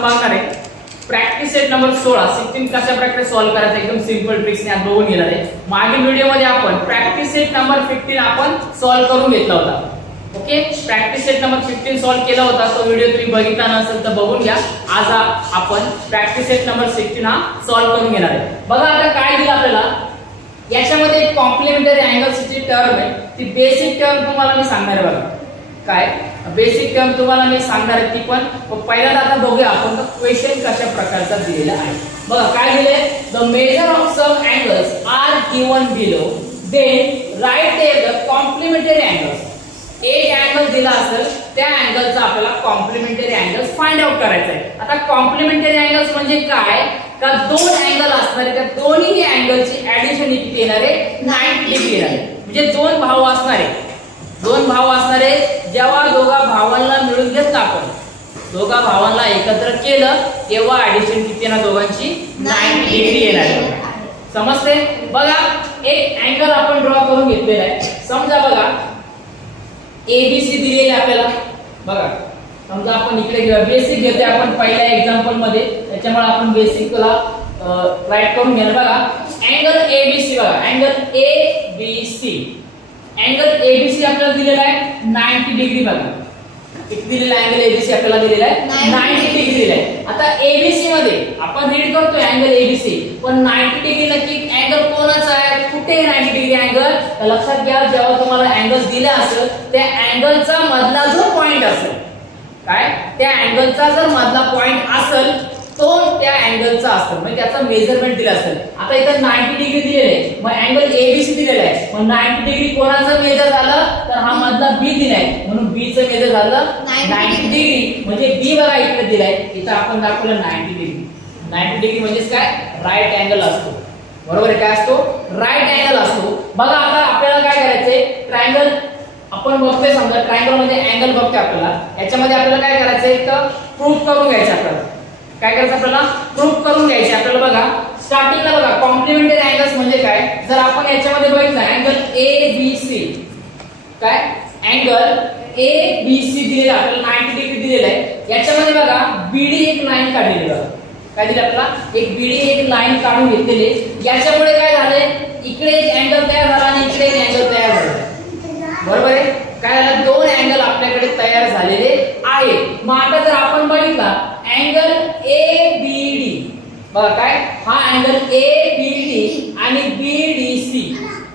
आपण बघणार आहे प्रॅक्टिस सेट नंबर 16 16 कशा प्रकारे सॉल्व्ह करायचं एकदम सिंपल ट्रिक्स ने आज बघून घेणार आहे। मागील व्हिडिओ मध्ये आपण प्रॅक्टिस सेट नंबर 15 आपण सॉल्व्ह करून घेतला होता। Okay, practice set number 15 solve केला होता, तो व्हिडिओ तुम्ही बघितला नसेल तर बघून घ्या। आज आपण प्रॅक्टिस सेट नंबर 16 हा सॉल्व्ह करून घेणार आहे। बघा आता काय दिलं आपल्याला, याच्यामध्ये एक कॉम्प्लिमेंटरी अँगल्सची टर्म आहे, ती बेसिक टर्म तुम्हाला मी सांगणार आहे। बघा काय बेसिक टर्म तुम्हाला मी सांगणार आहे ती पण पहिल्यांदा आता बघूया आपण क्वेश्चन कशा प्रकारचा दिलेला आहे। बघा काय दिले, the measure of some angles are given below, then write there the complementary angles. एक अँगल दिला असेल त्या अँगलचा आपल्याला कॉम्प्लिमेंटरी अँगल्स फाइंड आउट करायचा आहे। आता कॉम्प्लिमेंटरी अँगल्स म्हणजे काय, का दोन अँगल असणार आहे, त्या दोन्ही अँगलची ऍडिशन किती येणार आहे 90 डिग्री येणार आहे। म्हणजे दोन भाव असणार आहे, दोन भाव असणार आहे, जेव्हा दोघा भावांना मिळून घेतलं आपण, दोघा भावांना एकत्र केलं तेव्हा ऍडिशन किती येणार दोघांची 90 डिग्री येणार आहे। समजते? बघा एक अँगल आपण ड्रॉ करून घेतलेला आहे। समजा बघा एबीसी दिलेले आपल्याला, बघा समजा आपण इकडे घेऊया, बेसिक घेतोय आपण पहिल्या एक्झाम्पल मध्ये, त्याच्यामुळे आपण बेसिकला राईट करून घेणार। बघा अँगल एबीसी, बघा अँगल एबीसी, अँगल एबीसी आपल्याला दिलेला आहे 90 डिग्री। बघा किती दिलेला अँगल एबीसी आपल्याला दिलेला आहे 90 डिग्री दिलेला आहे। आता एबीसी मध्ये आपण रीड करतोय अँगल एबीसी, पण 90 डिग्री नक्की अँगल कोणाचा आहे, कुठे 90 डिग्री अँगल, तर लक्षात घ्या जेव्हा तुम्हाला अँगल दिला असेल त्या अँगलचा मधला जो पॉइंट असेल, काय त्या अँगलचा जर मधला पॉइंट असेल तो त्या अँगलचा असेल, म्हणजे त्याचा मेजरमेंट दिला असेल। आता इथं 90 डिग्री दिलेले आहे, मग अँगल एबीसी दिलेला आहे, मग 90 डिग्री कोणाचं मेजर झालं, तर हा मधला बी दिलाय म्हणून बी चं मेजर झालं 90 डिग्री। म्हणजे बी बघा इकडे दिलाय, इथं आपण दाखवलं 90 डिग्री। 90 डिग्री म्हणजे काय, राईट अँगल असतो, बरोबर आहे, काय असतो राईट अँगल असतो। बघा आता आपल्याला काय करायचंय, ट्रायंगल आपण बघतोय, समजा ट्रायंगल मध्ये अँगल बघतोय आपल्याला, याच्यामध्ये आपल्याला काय करायचंय तर प्रूफ करून घ्यायचं। आपल्याला काय करायचं, आपल्याला प्रूफ करून घ्यायचे। आपल्याला बघा स्टार्टिंगला बघा कॉम्प्लिमेंटरी अँगल्स म्हणजे काय, जर आपण याच्यामध्ये बघितलं अँगल एबीसी, काय अँगल एबीसी दिलेला आपल्याला 90 डिग्री दिलेला आहे, याच्यामध्ये बघा बीडी एक लाईन काढलेली, बघा काय दिलं आपल्याला एक बीडी एक लाईन काढून घेतलेली, याच्यामुळे काय झालंय इकडे एक अँगल तयार झाला आणि इकडे एक अँगल तयार झाला, बरोबर आहे, काय झालं दोन अँगल आपल्याकडे तयार झालेले आहे। मग आता जर आपण बघितला अँगल एबीडी, बघा काय हा अँगल एबीडी आणि बीडीसी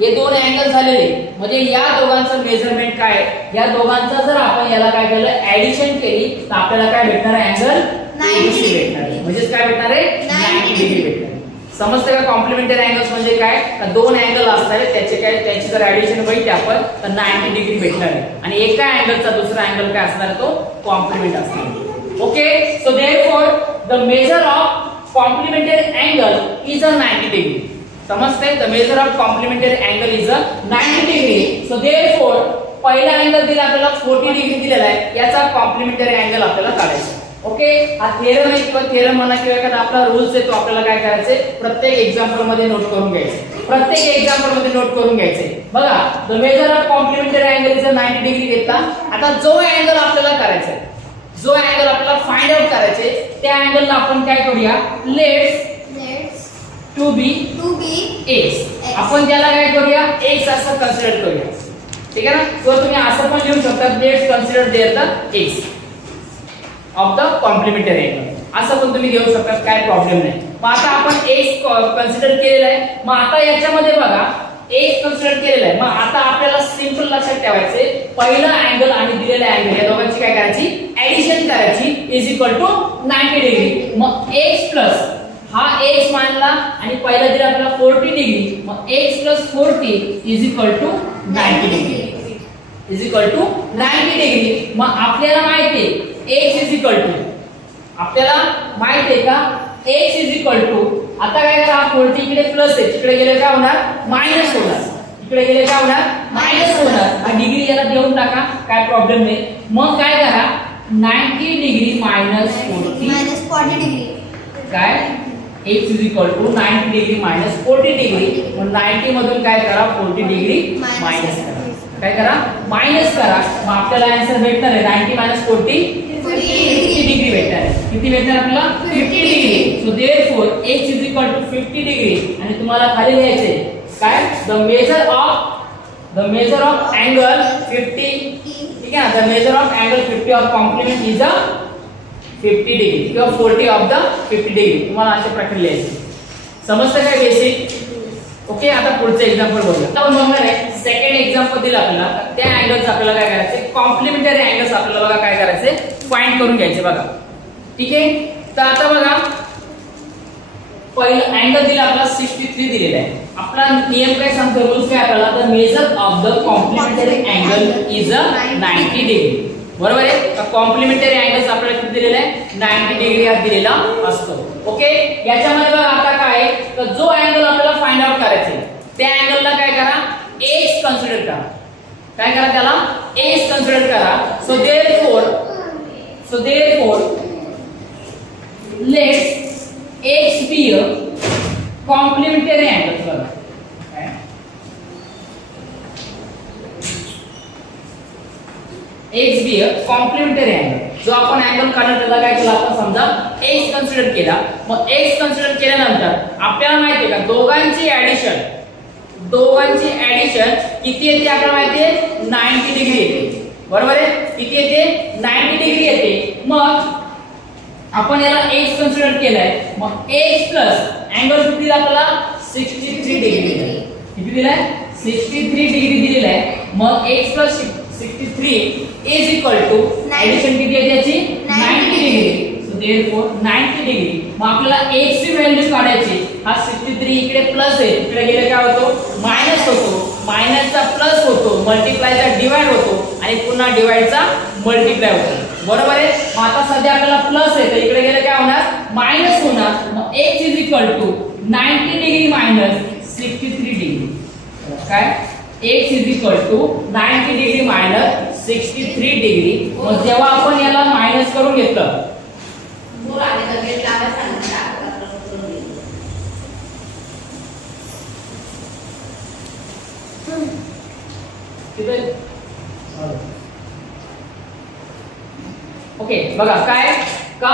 हे दोन अँगल झालेले, म्हणजे या दोघांचं मेजरमेंट काय, या दोघांचं जर आपण याला काय केलं ऍडिशन केली तर आपल्याला काय भेटणार आहे, अँगल 90 भेटणार आहे, म्हणजे काय भेटणार आहे 90 डिग्री भेटणार आहे। समजते का कॉम्प्लिमेंटरी अँगल्स म्हणजे काय, दोन अँगल असणार त्याचे काय त्याची जर ऍडिशन बघितली आपण तर 90 डिग्री भेटणार आहे, आणि एका अँगलचा दुसरा अँगल काय असणार तो कॉम्प्लिमेंट असणार। Okay, so therefore the measure of complementary angle is a 90 degree. समजते, the measure of complementary angle is a 90 degree. So therefore पहिला अँगल दिला आपल्याला 40 डिग्री दिलेला आहे, याचा कॉम्प्लिमेंटरी अँगल आपल्याला काढायचा। ओके, हा थेरम आहे किंवा थेरम म्हणा किंवा एखादा आपला रूल्स आहे, तो आपल्याला काय करायचंय प्रत्येक एक्झाम्पल मध्ये नोट करून घ्यायचं, प्रत्येक एक्झाम्पल मध्ये नोट करून घ्यायचंय। बघा the measure of complementary angle is 90 degree घेतला। आता जो अँगल आपल्याला करायचा आहे, जो अँगल आपल्याला फाइंड आउट करायचे त्या अँगलला आपण काय करूया, लेट्स टू बी एक्स, आपण त्याला काय करूया एक्स असं कन्सिडर करूया, ठीक आहे ना, किंवा तुम्ही असं पण लिहू शकता let's consider there the x of the complementary angle, असं पण तुम्ही घेऊ शकता, काय प्रॉब्लेम नाही। मग आता आपण एक्स कन्सिडर केलेला आहे, मग आता याच्यामध्ये बघा एक्स कन्सिडर केलेला आहे, मग आता आपल्याला सिंपल लक्षात ठेवायचे पहिला अँगल आणि दिलेला अँगल या दोघांची काय करायची ऍडिशन करायची इज इक्वल टू 90 डिग्री। मग एक्स प्लस हा एक्स मानला आणि पहिला दिला आपल्याला 40 डिग्री, मग x plus 40 is equal to 90 degree, is equal to 90 degree. मग आपल्याला माहिती आहे x इज इक्वल टू, आपल्याला माहित आहे का x इज इक्वल टू, आता काय करा 40 इकडे प्लस आहे, इकडे गेले काय होणार मायनस होणार, इकडे गेले काय होणार मायनस होणार, हा डिग्री याला देऊन टाका काय प्रॉब्लेम नाही। मग काय करा 90 डिग्री मायनस 40 डिग्री, काय x is equal to 90 degree minus 40 degree, मग 90 मधून काय करा 40 डिग्री मायनस करा, काय करा मायनस करा, मग आपल्याला आन्सर भेटणार आहे 90 मायनस 40 डिग्री भेटणार आहे। किती भेटणार आपल्याला 50 degree. So therefore x is equal to 50 degree. आणि तुम्हाला खाली लिहायचे काय द मेजर ऑफ अँगल 50. ठीक आहे ना. The measure of angle 50 of complement is a 50 degree किंवा 40 ऑफ द 50 डिग्री. तुम्हाला अशा प्रकारे लिहायचे. समजतं काय बेसिक. ओके. आता पुढचं एक्झाम्पल बघूया. आपण बघणार आहे सेकंड एक्झाम्पल दिलं आपल्याला. त्या अँगल्स आपल्याला काय करायचे कॉम्प्लिमेंटरी अँगल्स आपल्याला बघा काय करायचे फाइंड करून घ्यायचे बघा. ठीक आहे. तर आता बघा पहिला अँगल दिला आपला 63 दिलेला आहे. आपला नियम काय सांगतो रूल्स काय आपल्याला the measure of the complementary angle is a 90 degree. बरोबर आहे. कॉम्प्लिमेंटरी अँगल्स आपल्याला किती दिलेला आहे 90 डिग्री हा दिलेला असतो. ओके. याच्यामध्ये बघा आता काय तर जो अँगल आपल्याला फाइंड आउट करायचा आहे त्या अँगलला काय करा x कन्सिडर करा. काय करा त्याला x कन्सिडर करा. So therefore let's x be a complementary angle. बघा x be a complementary angle. जो आपण अँगल काढला त्याला काय केलं आपण समजा x कन्सिडर केला. मग x कन्सिडर केल्यानंतर आपल्याला माहिती आहे का दोघांची ऍडिशन किती येते आपल्याला माहिती आहे 90 डिग्री येते. बरोबर आहे. किती येते 90 डिग्री येते. मग आपण याला x कन्सिडर केलाय. मग x प्लस अँगल किती दिला आपल्याला 63 डिग्री दिलाय. किती दिलाय 63 डिग्री दिलेला आहे. मग x plus 63 is equal to addition किती आहे त्याची 90 डिग्री. So therefore 90 degree. मग आपल्याला x ची व्हॅल्यू काढायची. हा 63 इकडे प्लस आहे इकडे गेले काय होतो मायनस होतो. मायनसचा प्लस होतो मल्टिप्लायचा डिवाइड होतो आणि पुन्हा डिवाइडचा मल्टिप्लाय होतो. बरोबर आहे. मग आता सध्या आपल्याला प्लस आहे तर इकडे गेले काय होणार मायनस होणार. मग x is equal to 90 degree minus 63 degree. काय x is equal to 90 degree minus 63 degree. मग जेव्हा आपण याला मायनस करून घेतलं ओके. बघा काय का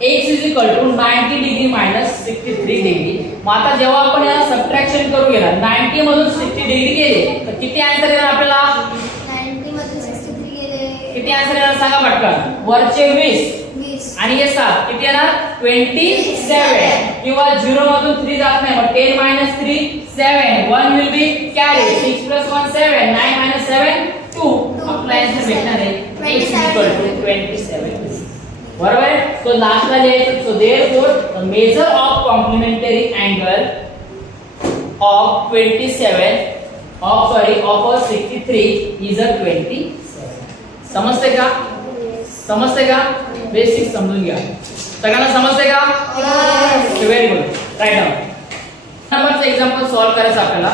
x is equal to 90 degree minus 63 degree. मग आता जेव्हा आपण याला सबट्रॅक्शन करू गेला 90 मधून 60 डिग्री गेले तर किती आन्सर येणार आपल्याला 90 मधून 63 गेले किती आन्सर येणार सांगा पटकन. वरचे 20 आणि हे 7 किती येणार 27. किंवा 0 मधून 3 जात नाही. मग 10 minus 3 7. 1 will be carry. 6 plus 1 7. 9 minus 7 2. आपला आन्सर भेटणार आहे x is equal to 27. बरोबर आहे. सो लास्टला लिहायचं. So therefore the measure of complementary angle of 63 is a 27. समजते का बेसिक समजून घ्या. सगळ्यांना समजते का व्हेरी गुड. Write down. नंबरचं एक्झाम्पल सॉल्व्ह करायचं आपल्याला.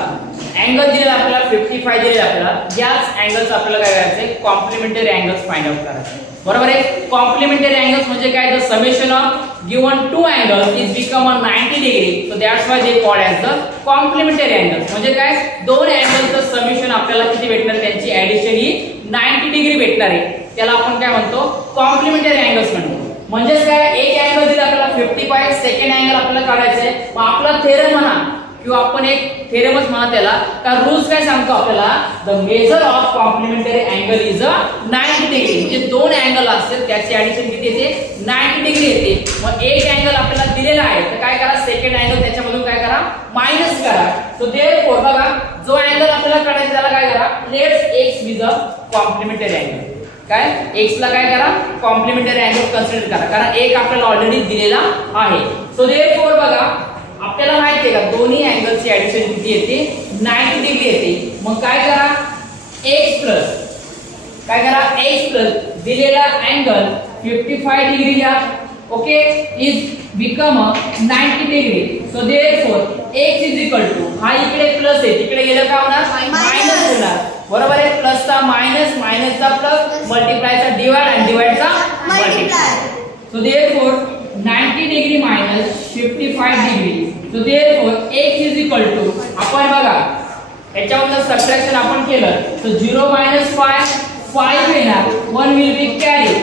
अँगल दिलेला आपल्याला 55 दिलेला आपल्याला. याच अँगलचं आपल्याला काय करायचंय कॉम्प्लिमेंटरी अँगल्स फाइंड आउट करायचे. बरोबर आहे. कॉम्प्लिमेंटरी अँगल्स म्हणजे काय the summation of given two angles is become a 90 degree. So that's why they called as the complementary angles. म्हणजे काय दोन अँगलचं समेशन आपल्याला किती भेटणार त्यांची ऍडिशन ही 90 डिग्री भेटणार आहे. त्याला आपण काय म्हणतो कॉम्प्लिमेंटरी अँगल्स म्हणतो. म्हणजेच काय एक अँगल दिला आपल्याला 55 सेकंड अँगल आपल्याला काढायचा आहे. मग आपला थेरम म्हणा किंवा आपण एक थेरमच म्हणा त्याला का रूल्स काय सांगतो आपल्याला the measure of complementary angle is a 90 degree. म्हणजे दोन अँगल असतील त्याची ऍडिशन किती येते 90 डिग्री येते. मग एक अँगल आपल्याला दिलेला आहे तर काय करा सेकंड अँगल त्याच्यामधून काय करा मायनस करा. सो देयरफॉर बघा जो अँगल आपल्याला काढायचा त्याला काय करा let's x with the complementary angle. काय x ला काय करा कॉम्प्लिमेंटरी अँगल कन्सिडर करा कारण एक आपल्याला ऑलरेडी दिलेला आहे. सो देयरफॉर बघा आपल्याला माहिती आहे का दोन्ही अँगलची ऍडिशन किती येते 90 डिग्री येते. मग काय करा x प्लस दिलेला अँगल 55 डिग्री घ्या. Okay is become 90 degree. So therefore x is equal to हा इकडे प्लस आहे तिकडे गेलं काय होणार मायनस होणार. बरोबर आहे. प्लसचा मायनस मायनसचा प्लस मल्टिप्लायचा डिवाइड आणि डिवाइडचा multiply. So therefore 90 degree minus 55 degree. So therefore x is equal to आपण बघा याच्यावर सबट्रॅक्शन आपण केलं तर 0 minus 5 येणार. 1 will be carry.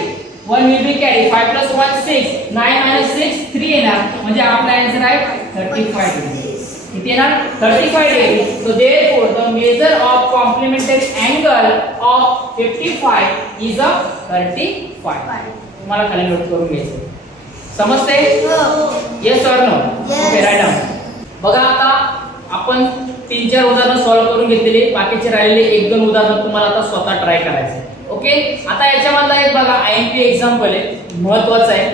1 will be carry 5 plus 1 6 9 minus 6 3 येणार म्हणजे आपला आन्सर आहे 35 डिग्री किती येणार 35 degree so therefore the measure of complementary angle of 55 is a 35 तुम्हाला खाली नोट करून घ्यायचं समजते yes or no okay write down बघा आता आपण 3-4 उदाहरण सॉल्व करून घेतलेले बाकीचे राहिलेले 1-2 उदाहरण तुम्हाला आता स्वतः ट्राय करायचे ओके आता याच्यामधला एक बघा आयएमपी एक्झाम्पल आहे महत्त्वाचा आहे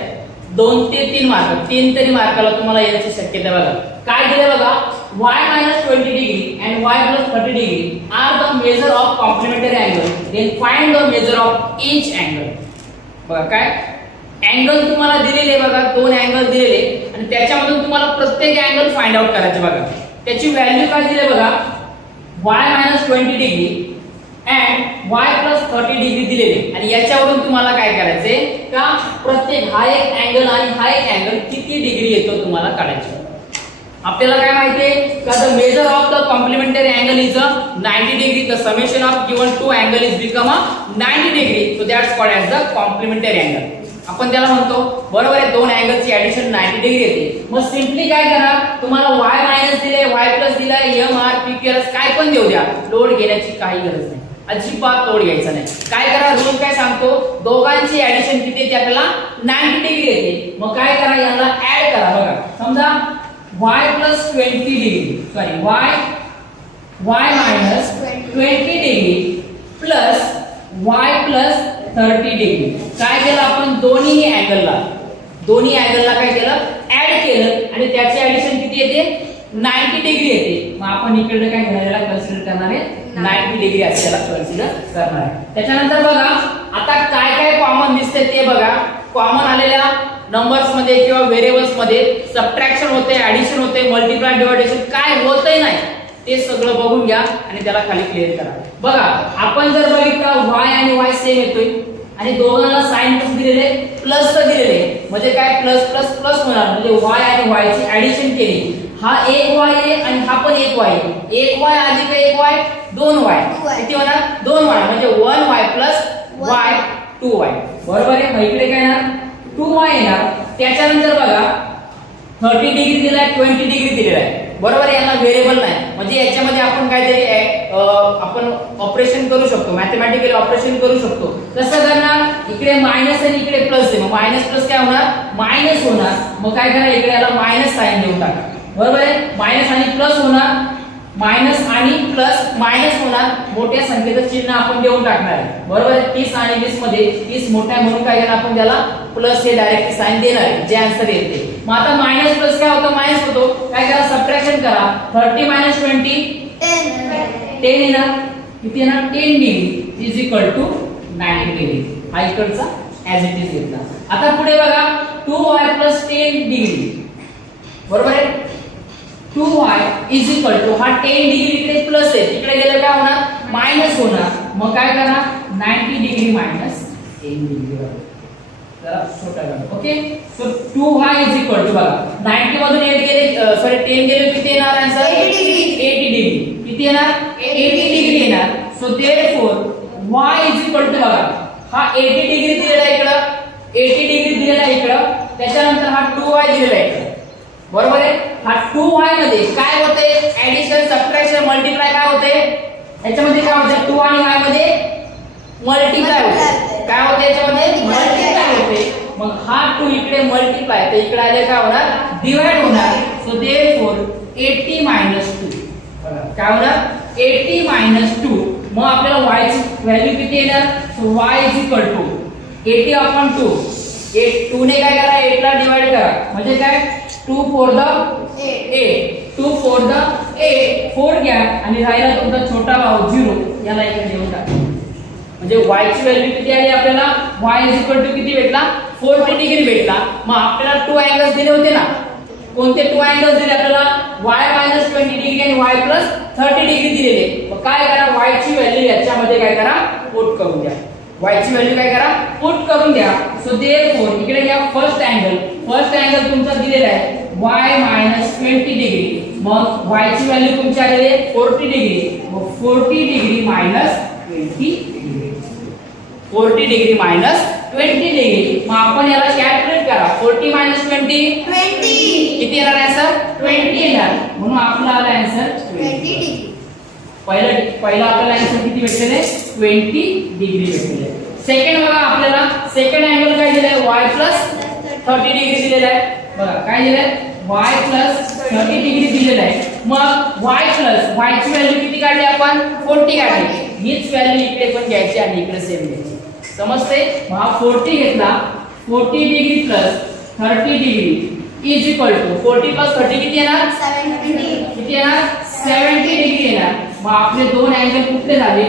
2 ते 3 मार्क 3 तरी मार्काला तुम्हाला याची शक्यता आहे बघा काय दिलं बघा y - 20 degree and y + 30 degree are the measure of complementary angle then find the measure of each angle बघा काय अँगल तुम्हाला दिलेले बघा 2 अँगल दिलेले आणि त्याच्यामधून तुम्हाला प्रत्येक अँगल फाइंड आउट करायचे बघा त्याची व्हॅल्यू काय दिली बघा y - 20 degree and y + 30 degree दिलेले आणि याच्यावरून तुम्हाला काय करायचे का प्रत्येक हा एक अँगल आणि हा एक अँगल किती डिग्री येतो तुम्हाला काढायचे आपल्याला काय माहिती आहे का the measure of the complementary angle is a 90 degree the summation of given two angle is become a 90 degree so that's called as the complementary angle आपण त्याला म्हणतो बरोबर आहे दोन अँगलची ऍडिशन 90 डिग्री येते मग सिंपली काय करा तुम्हाला y मायनस दिले y प्लस दिलाय m r p q r काय पण देऊ द्या लोड घेण्याची काही गरज नाही अजिबात लोड घ्यायचा नाही काय करा रूल काय सांगतो दोघांची ऍडिशन किती येते आपल्याला 90 डिग्री येते मग काय करा याला ऍड करा बघा समजा y + 20 degree sorry y - 20 degree plus y + 30 degree काय केलं आपण दोन्ही अँगलला काय केलं ऍड केलं आणि त्याची ऍडिशन किती येते 90 डिग्री येते मग आपण इकडे काय घ्यायला कन्सिडर करणार आहे 90 डिग्री असल्याला कन्सिडर करणार आहे त्याच्यानंतर बघा आता काय काय कॉमन दिसते ते बघा कॉमन आलेल्या नंबर्स मध्ये किंवा व्हेरिएबल्स मध्ये सबट्रॅक्शन होते ऍडिशन होते मल्टिप्लाय डिव्हायडेशन काय होतही नाही ते सगळं बघून घ्या आणि त्याला खाली क्लिअर करा बघा आपण जर बघितलं y आणि y सेम येतोय आणि दोघांना साइन प्लस दिलेले प्लस दिलेले म्हणजे काय प्लस प्लस प्लस होणार म्हणजे y आणि y ची ऍडिशन केली हा एक y आहे आणि हा पण एक y आहे एक y अधिक एक y 2y किती होणार 2y म्हणजे 1y + y 2y बरोबर आहे मग इकडे काय येणार 2y येणार त्याच्यानंतर बघा 30 डिग्री दिलाय 20 डिग्री दिलेला आहे बरोबर याला व्हेरिएबल नाही म्हणजे याच्यामध्ये आपण काहीतरी आपण ऑपरेशन करू शकतो मॅथमॅटिकली ऑपरेशन करू शकतो कसं करणार इकडे मायनस आणि इकडे प्लस आहे मग मायनस प्लस काय होणार मायनस होणार मग काय करणार इकडे याला मायनस साइन देऊन टाका बरोबर आहे मायनस आणि प्लस होणार मायनस आणि प्लस मायनस होणार मोठ्या संख्येचं चिन्ह आपण देऊन टाकणार आहे बरोबर आहे 30 आणि 20 मध्ये 30 मोठा म्हणून काय करणार आपण त्याला प्लस हे डायरेक्ट साइन देणार आहे जे आन्सर येते मग आता मायनस प्लस काय होतं मायनस होतो काय करा सबट्रॅक्शन करा 30 - 20 10 येणार किती येणार 10 degree is equal to 90 degree हा इकडचा ऍज इट इज घेतला आता पुढे बघा 2y + 10 डिग्री बरोबर आहे 2y इज इक्वल टू हा 10 डिग्री इकडे प्लस आहे इकडे गेलं काय होणार मायनस होणार मग काय करणार 90 डिग्री मायनस 10 डिग्री जरा छोटा करा okay so 2y is equal to बघा 90 मधून 8 गेले सॉरी 10 गेले किती येणार आन्सर 80 डिग्री किती येणार 80 डिग्री येणार so therefore y is equal to बघा हा 80 डिग्री दिलेला आहे इकडे 80 डिग्री दिलेला आहे इकडे त्याच्यानंतर हा 2y दिलेला आहे इकडे बरोबर आहे हा 2y मध्ये काय होते ऍडिशन सबट्रॅक्शन मल्टिप्लाय काय होते याच्यामध्ये काय होते 2 आणि y मध्ये मल्टिप्लाय होते काय होते याच्यामध्ये मल्टिप्लाय होते मग हा 2 इकडे मल्टिप्लाय तर इकडे आले काय होणार डिवाइड होणार सो देयरफॉर 80 - 2 काय होणार 80 - 2 मग आपल्याला y ची व्हॅल्यू किती येणार सो y = 80/2 2 ने काय करा 8 ला डिवाइड करा म्हणजे काय 2 4 द 8 2 4 द 8 4 घ्या आणि राहिला तुमचा छोटा भाऊ 0 याला इकडे देऊन टाका म्हणजे y ची व्हॅल्यू किती आली आपल्याला y किती भेटला 40 डिग्री भेटला मग आपल्याला 2 अँगल्स दिले होते ना कोणते 2 अँगल्स दिले आपल्याला y - 20 डिग्री आणि y + 30 डिग्री दिलेले मग काय करा y ची व्हॅल्यू याच्यामध्ये काय करा पुट करून द्या y ची व्हॅल्यू काय करा पुट करून द्या सो देयरफॉर इकडे घ्या फर्स्ट अँगल तुमचा दिलेला आहे y - 20 डिग्री मग y ची व्हॅल्यू तुमची आलेली आहे 40 डिग्री मग 40 degree - 20 degree 40 degree minus 20 degree. मग आपण याला कॅल्क्युलेट करा. 40 मायनस 20 किती येणार आन्सर? 20 येणार. म्हणून आपला आला आन्सर 20 डिग्री. पहिला आपल्याला आन्सर किती भेटलेले? 20 डिग्री भेटलेले. सेकंड बघा, आपल्याला सेकंड अँगल काय दिलाय? y प्लस 30 डिग्री दिलेला आहे. बघा काय दिलंय? y प्लस 30 डिग्री दिलेला आहे. मग y प्लस y ची व्हॅल्यू किती काढली आपण? 40 काढली. हीच व्हॅल्यू इकडे पण घ्यायची आणि इकडे सेम घ्यायची. समजते? मग हा 40 घेतला. 40 degree plus 30 degree is equal to 40 plus 30 किती येणार? 70. किती येणार? 70 डिग्री येणार. मग आपले दोन अँगल कुठले झाले?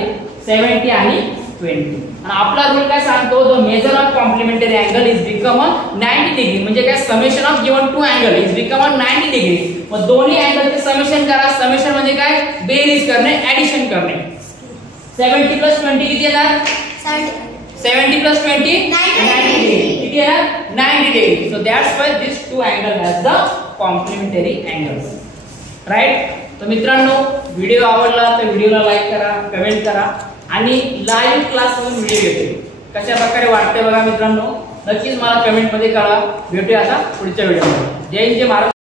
70 आणि 20. आणि आपला रूल काय सांगतो? The measure of complementary angle is become a 90 degree. म्हणजे काय? Summation of given two angle is become a 90 degree. मग दोन्ही अँगलचे समेशन करा. समेशन म्हणजे काय? बेरीज करणे, ऍडिशन करणे. 70 प्लस 20 किती येणार? 70 प्लस 20 90 डिग्री. किती येणार? 90 degree. So that's why this two angle has the complementary angles. Right? तर मित्रांनो, व्हिडिओ आवडला तर व्हिडिओला लाईक करा, कमेंट करा आणि लाईव्ह क्लास म्हणून व्हिडिओ येतो. कशा प्रकारे वाटते बघा मित्रांनो, नक्कीच मला कमेंट मध्ये कळवा. भेटूया आता पुढच्या व्हिडिओमध्ये. जय हिंद, जय महाराष्ट्र.